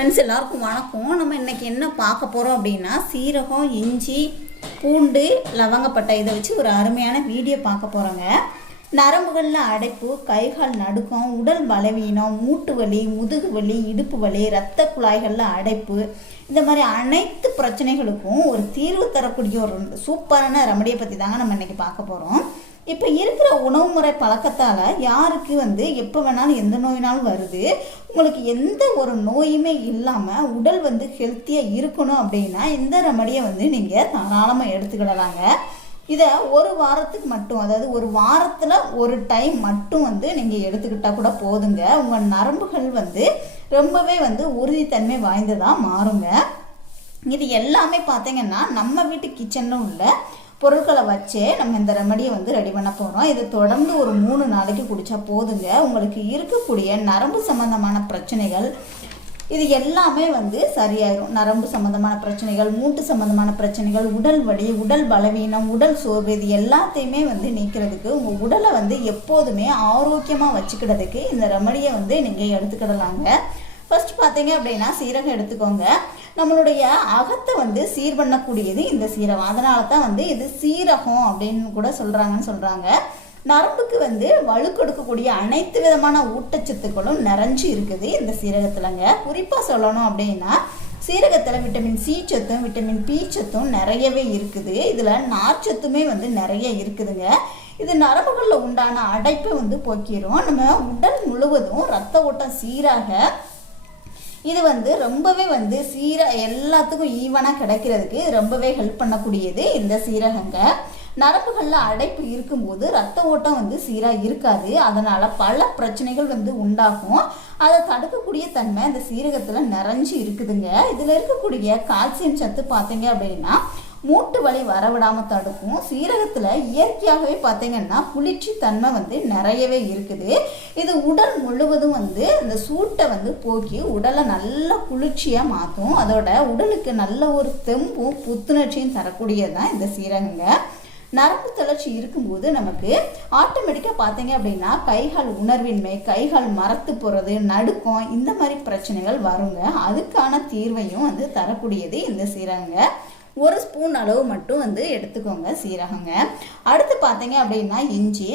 Friends எல்லாருக்கும் வணக்கம். நம்ம இன்னைக்கு என்ன பார்க்க போகிறோம் அப்படின்னா சீரகம் இஞ்சி பூண்டு லவங்கப்பட்டை இதை வச்சு ஒரு அருமையான வீடியோ பார்க்க போகிறோங்க நரம்புகளில் அடைப்பு கைகால் நடுக்கம் உடல் பலவீனம் மூட்டு வலி முதுகு வலி இடுப்பு வலி இரத்த குழாய்களில் அடைப்பு. இந்த மாதிரி அனைத்து பிரச்சனைகளுக்கும் ஒரு தீர்வு தரக்கூடிய ஒரு சூப்பரான ரெமடியை பற்றி தாங்க நம்ம இன்னைக்கு பார்க்க போகிறோம் இப்போ இருக்கிற உணவு முறை பழக்கத்தால் யாருக்கு வந்து எப்போ வேணாலும் எந்த நோயினாலும் வருது? உங்களுக்கு எந்த ஒரு நோயுமே இல்லாமல் உடல் வந்து ஹெல்த்தியாக இருக்கணும் அப்படின்னா இந்த ரெமடியை வந்து நீங்கள் தாராளமாக எடுத்துக்கிடலாங்க. இதை ஒரு வாரத்துக்கு மட்டும் அதாவது ஒரு வாரத்தில் ஒரு டைம் மட்டும் வந்து நீங்கள் எடுத்துக்கிட்டால் கூட போதுங்க. உங்கள் நரம்புகள் வந்து ரொம்பவே வந்து உறுதித்தன்மை வாய்ந்ததாக மாறுங்க. இது எல்லாமே பார்த்தீங்கன்னா நம்ம வீட்டு கிச்சனில் உள்ள பொருட்களை வச்சே நம்ம இந்த ரெமடியை வந்து ரெடி பண்ண போகிறோம் இது தொடர்ந்து ஒரு மூணு நாளைக்கு குடித்தா போதுங்க. உங்களுக்கு இருக்கக்கூடிய நரம்பு சம்மந்தமான பிரச்சனைகள் இது எல்லாமே வந்து சரியாயிரும். நரம்பு சம்மந்தமான பிரச்சனைகள் மூட்டு சம்மந்தமான பிரச்சனைகள் உடல் வலி உடல் பலவீனம் உடல் சோர்வு இது எல்லாத்தையுமே வந்து நீக்கிறதுக்கு உங்கள் உடலை வந்து எப்போதுமே ஆரோக்கியமாக வச்சுக்கிறதுக்கு இந்த ரெமடியை வந்து நீங்கள் எடுத்துக்கிடலாங்க. ஃபஸ்ட் பார்த்தீங்க அப்படின்னா சீரகம் எடுத்துக்கோங்க. நம்மளுடைய அகத்தை வந்து சீர் பண்ணக்கூடியது இந்த சீரகம். அதனால தான் வந்து இது சீரகம் அப்படின்னு கூட சொல்கிறாங்கன்னு சொல்கிறாங்க நரம்புக்கு வந்து வலு கொடுக்கக்கூடிய அனைத்து விதமான ஊட்டச்சத்துக்களும் நிறைஞ்சு இருக்குது இந்த சீரகத்துலங்க. குறிப்பாக சொல்லணும் அப்படின்னா சீரகத்தில் விட்டமின் சி சத்தும் விட்டமின் பி சத்தும் நிறையவே இருக்குது. இதில் நார்ச்சத்துமே வந்து நிறைய இருக்குதுங்க. இது நரம்புகளில் உண்டான அடைப்பை வந்து போக்கிடும் நம்ம உடல் முழுவதும் ரத்த ஓட்டம் சீராக இது வந்து ரொம்பவே வந்து சீர எல்லாத்துக்கும் ஈவனாக கிடைக்கிறதுக்கு ரொம்பவே ஹெல்ப் பண்ணக்கூடியது இந்த சீரகங்க. நரம்புகளில் அடைப்பு இருக்கும்போது ரத்த ஓட்டம் வந்து சீராக இருக்காது. அதனால் பல பிரச்சனைகள் வந்து உண்டாகும். அதை தடுக்கக்கூடிய தன்மை இந்த சீரகத்தில் நிறைஞ்சு இருக்குதுங்க. இதில் இருக்கக்கூடிய கால்சியம் சத்து பார்த்தீங்க அப்படின்னா மூட்டு வலி வரவிடாமல் தடுக்கும். சீரகத்தில் இயற்கையாகவே பார்த்தீங்கன்னா குளிர்ச்சி தன்மை வந்து நிறையவே இருக்குது. இது உடல் முழுவதும் வந்து இந்த சூட்டை வந்து போக்கி உடலை நல்ல குளிர்ச்சியாக மாற்றும் அதோட உடலுக்கு நல்ல ஒரு தெம்பும் புத்துணர்ச்சியும் தரக்கூடியது தான் இந்த சீரகங்க. நரம்பு தளர்ச்சி இருக்கும்போது நமக்கு ஆட்டோமேட்டிக்காக பார்த்தீங்க அப்படின்னா கைகால் உணர்வின்மை கைகால் மரத்து போகிறது நடுக்கம் இந்த மாதிரி பிரச்சனைகள் வருங்க. அதுக்கான தீர்வையும் வந்து தரக்கூடியது இந்த சீரகங்க. ஒரு ஸ்பூன் அளவு மட்டும் வந்து எடுத்துக்கோங்க சீரகங்க. அடுத்து பார்த்தீங்க அப்படின்னா இஞ்சி.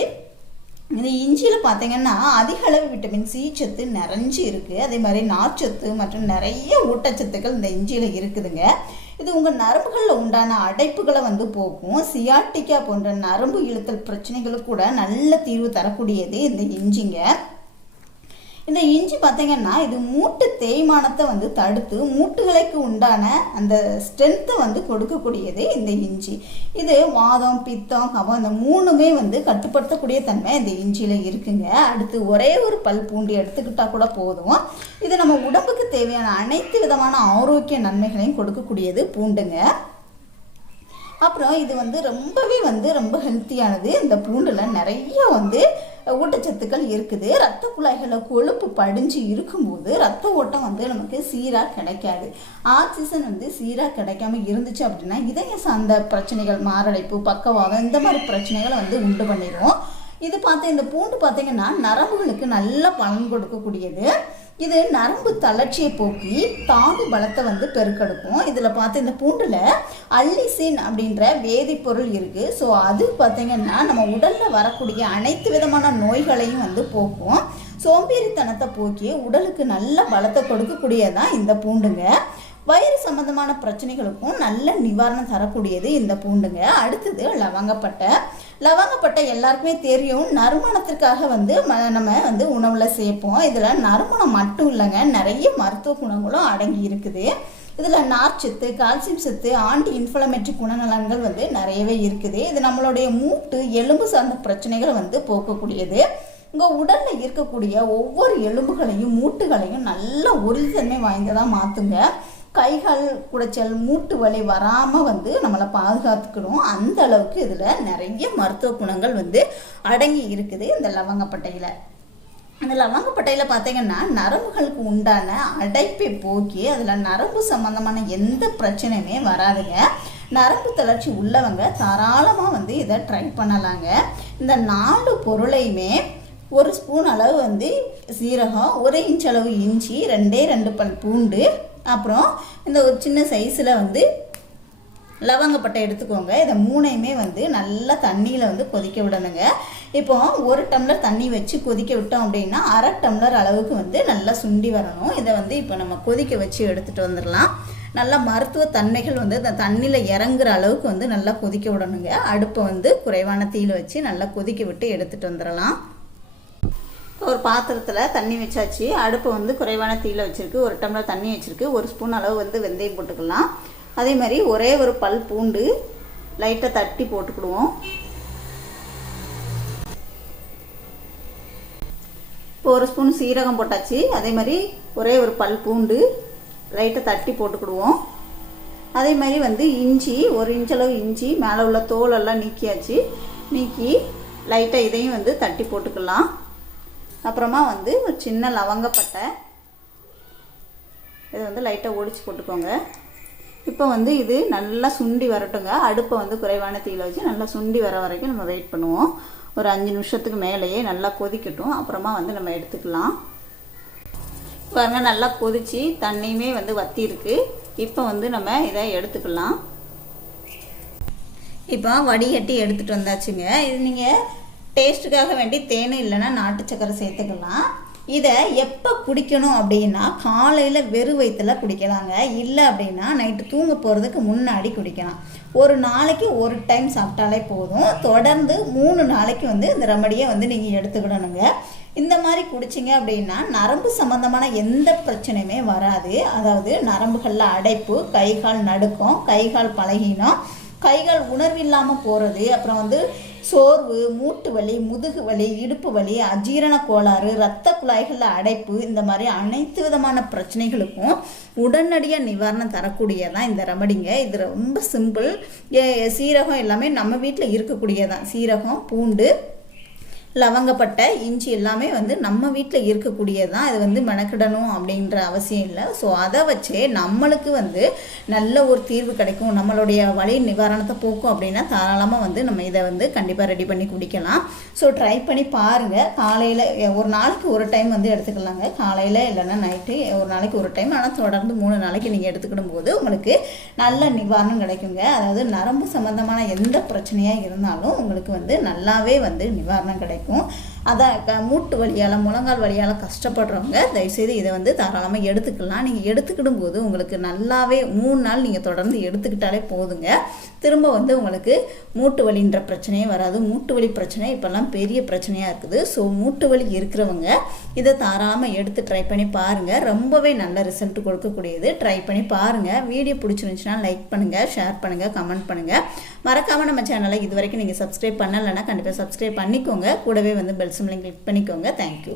இந்த இஞ்சியில் பார்த்தீங்கன்னா அதிக அளவு விட்டமின் சி சத்து நிறைஞ்சு இருக்குது அதே மாதிரி நார்ச்சத்து மற்றும் நிறைய ஊட்டச்சத்துக்கள் இந்த இஞ்சியில் இருக்குதுங்க. இது உங்கள் நரம்புகளில் உண்டான அடைப்புகளை வந்து போக்கும். சியாட்டிக்கா போன்ற நரம்பு இழுத்தல் பிரச்சனைகளுக்கு கூட நல்ல தீர்வு தரக்கூடியது இந்த இஞ்சிங்க. இந்த இஞ்சி பார்த்தீங்கன்னா இது மூட்டு தேய்மானத்தை வந்து தடுத்து மூட்டுகளுக்கு உண்டான அந்த ஸ்ட்ரென்த்தை வந்து கொடுக்கக்கூடியது இந்த இஞ்சி. இது வாதம் பித்தம் கபம் இந்த மூணுமே வந்து கட்டுப்படுத்தக்கூடிய தன்மை இந்த இஞ்சியில் இருக்குங்க. அடுத்து ஒரே ஒரு பல் பூண்டு எடுத்துக்கிட்டால் கூட போதும். இது நம்ம உடம்புக்கு தேவையான அனைத்து விதமான ஆரோக்கிய நன்மைகளையும் கொடுக்கக்கூடியது பூண்டுங்க. அப்புறம் இது வந்து ரொம்பவே வந்து ரொம்ப ஹெல்த்தியானது இந்த பூண்டில் நிறைய வந்து ஊட்டச்சத்துக்கள் இருக்குது. ரத்த குழாய்களை கொழுப்பு படிஞ்சு இருக்கும்போது ரத்த ஓட்டம் வந்து நமக்கு சீராக கிடைக்காது. ஆக்சிஜன் வந்து சீராக கிடைக்காம இருந்துச்சு அப்படின்னா இதய சார்ந்த பிரச்சனைகள் மாரடைப்பு பக்கவாதம் இந்த மாதிரி பிரச்சனைகளை வந்து உண்டு பண்ணிடும் இது பார்த்து இந்த பூண்டு பார்த்தீங்கன்னா நரம்புகளுக்கு நல்ல பலன் கொடுக்கக்கூடியது. இது நரம்பு தளர்ச்சியை போக்கி தாது பலத்தை வந்து பெருக்கெடுக்கும். இதில் பார்த்து இந்த பூண்டில் அல்லிசின் அப்படின்ற வேதிப்பொருள் இருக்குது ஸோ அது பார்த்திங்கன்னா நம்ம உடலில் வரக்கூடிய அனைத்து விதமான நோய்களையும் வந்து போக்கும். சோம்பேறித்தனத்தை போக்கி உடலுக்கு நல்ல பலத்தை கொடுக்கக்கூடியதான் இந்த பூண்டுங்க. வயிறு சம்பந்தமான பிரச்சனைகளுக்கும் நல்ல நிவாரணம் தரக்கூடியது இந்த பூண்டுங்க. அடுத்தது லவங்கப்பட்டை. லவங்கப்பட்டை எல்லாருக்குமே தெரியும். நறுமணத்திற்காக வந்து நம்ம வந்து உணவில் சேர்ப்போம். இதில் நறுமணம் மட்டும் இல்லைங்க. நிறைய மருத்துவ குணங்களும் அடங்கி இருக்குது. இதில் நார்ச்சத்து கால்சியம் சத்து ஆன்டி இன்ஃப்ளமேட்டரி குணநலன்கள் வந்து நிறையவே இருக்குது. இது நம்மளுடைய மூட்டு எலும்பு சார்ந்த பிரச்சனைகளை வந்து போக்கக்கூடியது. உங்கள் உடலில் இருக்கக்கூடிய ஒவ்வொரு எலும்புகளையும் மூட்டுகளையும் நல்ல உறுதித்தன்மை வாய்ந்ததாக மாற்றுங்க கைகள் குடைச்சல் மூட்டு வலி வராமல் வந்து நம்மளை பாதுகாத்துக்கணும். அந்த அளவுக்கு இதில் நிறைய மருத்துவ குணங்கள் வந்து அடங்கி இருக்குது இந்த லவங்கப்பட்டையில். அந்த லவங்கப்பட்டையில் பார்த்தீங்கன்னா நரம்புகளுக்கு உண்டான அடைப்பை போக்கி அதில் நரம்பு சம்மந்தமான எந்த பிரச்சனையுமே வராதுங்க. நரம்பு தளர்ச்சி உள்ளவங்க தாராளமாக வந்து இதை ட்ரை பண்ணலாங்க. இந்த நாலு பொருளையுமே ஒரு ஸ்பூன் அளவு வந்து சீரகம் ஒரு இன்ச் அளவு இஞ்சி ரெண்டே ரெண்டு பல் பூண்டு அப்புறம் இந்த ஒரு சின்ன சைஸில் வந்து லவங்கப்பட்டை எடுத்துக்கோங்க. இதை மூணையுமே வந்து நல்லா தண்ணியில் வந்து கொதிக்க விடணுங்க. இப்போ ஒரு டம்ளர் தண்ணி வச்சு கொதிக்க விட்டோம் அப்படின்னா அரை டம்ளர் அளவுக்கு வந்து நல்லா சுண்டி வரணும். இதை வந்து இப்போ நம்ம கொதிக்க வச்சு எடுத்துகிட்டு வந்துடலாம். நல்லா மருத்துவ தன்மைகள் வந்து இந்த தண்ணியில் இறங்குற அளவுக்கு வந்து நல்லா கொதிக்க விடணுங்க. அடுப்பை வந்து குறைவான தீயில் வச்சு நல்லா கொதிக்க விட்டு எடுத்துகிட்டு வந்துடலாம். ஒரு பாத்திரத்தில் தண்ணி வச்சாச்சு. அடுப்பு வந்து குறைவான தீயில் வச்சுருக்கு. ஒரு டம்ளர் தண்ணி வச்சுருக்கு. ஒரு ஸ்பூன் அளவு வந்து வெந்தயம் போட்டுக்கலாம். அதே மாதிரி ஒரே ஒரு பல் பூண்டு லைட்டாக தட்டி போட்டுக்கிடுவோம். இப்போ ஒரு ஸ்பூன் சீரகம் போட்டாச்சு. அதே மாதிரி ஒரே ஒரு பல் பூண்டு லைட்டாக தட்டி போட்டுக்கிடுவோம். அதே மாதிரி வந்து இஞ்சி ஒரு இன்ச்சளவு இஞ்சி மேலே உள்ள தோலெல்லாம் நீக்கியாச்சு. நீக்கி லைட்டாக இதையும் வந்து தட்டி போட்டுக்கலாம். அப்புறமா வந்து ஒரு சின்ன லவங்கப்பட்டை இதை வந்து லைட்டாக ஒடிச்சு போட்டுக்கோங்க. இப்போ வந்து இது நல்லா சுண்டி வரட்டுங்க. அடுப்பை வந்து குறைவான தீயில் வச்சு நல்லா சுண்டி வர வரைக்கும் நம்ம வெயிட் பண்ணுவோம். ஒரு அஞ்சு நிமிஷத்துக்கு மேலேயே நல்லா கொதிக்கட்டும். அப்புறமா வந்து நம்ம எடுத்துக்கலாம். பாருங்க நல்லா கொதிச்சு தண்ணியுமே வந்து வத்திருக்கு இப்போ வந்து நம்ம இதை எடுத்துக்கலாம். இப்போ வடிகட்டி எடுத்துகிட்டு வந்தாச்சுங்க. இது நீங்கள் டேஸ்ட்டுக்காக வேண்டி தேனும் இல்லைன்னா நாட்டு சக்கரை சேர்த்துக்கலாம். இதை எப்போ குடிக்கணும் அப்படின்னா காலையில் வெறும் வயிற்றில் குடிக்கலாங்க. இல்லை அப்படின்னா நைட்டு தூங்க போகிறதுக்கு முன்னாடி குடிக்கலாம். ஒரு நாளைக்கு ஒரு டைம் சாப்பிட்டாலே போதும். தொடர்ந்து மூணு நாளைக்கு வந்து இந்த ரெமடியை வந்து நீங்கள் எடுத்துக்கிடணுங்க. இந்த மாதிரி குடிச்சிங்க அப்படின்னா நரம்பு சம்மந்தமான எந்த பிரச்சனையுமே வராது. அதாவது நரம்புகளில் அடைப்பு கை கால் நடுக்கம் கை கால் பழகினோம் கைகள் உணர்வில்லாமல் போகிறது அப்புறம் வந்து சோர்வு மூட்டு வலி முதுகு வலி இடுப்பு வலி அஜீரண கோளாறு இரத்த குழாய்களில் அடைப்பு இந்த மாதிரி அனைத்து விதமான பிரச்சனைகளுக்கும் உடனடியாக நிவாரணம் தரக்கூடியதான் இந்த ரெமடிங்க. இது ரொம்ப சிம்பிள். சீரகம் எல்லாமே நம்ம வீட்டில் இருக்கக்கூடியதான் சீரகம் பூண்டு லவங்கப்பட்டை இஞ்சி எல்லாமே வந்து நம்ம வீட்டில் இருக்கக்கூடியது தான் இது வந்து மெனக்கிடணும் அப்படின்ற அவசியம் இல்லை. ஸோ அதை வச்சே நம்மளுக்கு வந்து நல்ல ஒரு தீர்வு கிடைக்கும். நம்மளுடைய வலி நிவாரணத்தை போக்கும் அப்படின்னா தாராளமாக வந்து நம்ம இதை வந்து கண்டிப்பாக ரெடி பண்ணி குடிக்கலாம். ஸோ ட்ரை பண்ணி பாருங்கள் காலையில் ஒரு நாளைக்கு ஒரு டைம் வந்து எடுத்துக்கலாங்க. காலையில் இல்லைன்னா நைட்டு ஒரு நாளைக்கு ஒரு டைம் ஆனால் தொடர்ந்து மூணு நாளைக்கு நீங்கள் எடுத்துக்கிடும் போது உங்களுக்கு நல்ல நிவாரணம் கிடைக்குங்க. அதாவது நரம்பு சம்மந்தமான எந்த பிரச்சனையாக இருந்தாலும் உங்களுக்கு வந்து நல்லாவே வந்து நிவாரணம் கிடைக்கும். 어? அதான் மூட்டு வழியால் முழங்கால் வழியால் கஷ்டப்படுறவங்க தயவுசெய்து இதை வந்து தாராளமாக எடுத்துக்கலாம். நீங்கள் எடுத்துக்கிடும் போது உங்களுக்கு நல்லாவே மூணு நாள் நீங்கள் தொடர்ந்து எடுத்துக்கிட்டாலே போதுங்க. திரும்ப வந்து உங்களுக்கு மூட்டு வலின்ற பிரச்சனையே வராது. மூட்டு வலி பிரச்சனை இப்போல்லாம் பெரிய பிரச்சனையாக இருக்குது. ஸோ மூட்டு வலி இருக்கிறவங்க இதை தாராளமாக எடுத்து ட்ரை பண்ணி பாருங்கள் ரொம்பவே நல்ல ரிசல்ட் கொடுக்கக்கூடியது. ட்ரை பண்ணி பாருங்கள் வீடியோ பிடிச்சிருந்துச்சுன்னா லைக் பண்ணுங்கள் ஷேர் பண்ணுங்கள் கமெண்ட் பண்ணுங்கள் மறக்காமல் நம்ம சேனலை இது வரைக்கும் நீங்கள் சப்ஸ்கிரைப் பண்ணலைன்னா கண்டிப்பாக சப்ஸ்கிரைப் பண்ணிக்கோங்க. கூடவே வந்து பெல் சிம்லையும் கிளிக் பண்ணிக்கோங்க தேங்க்யூ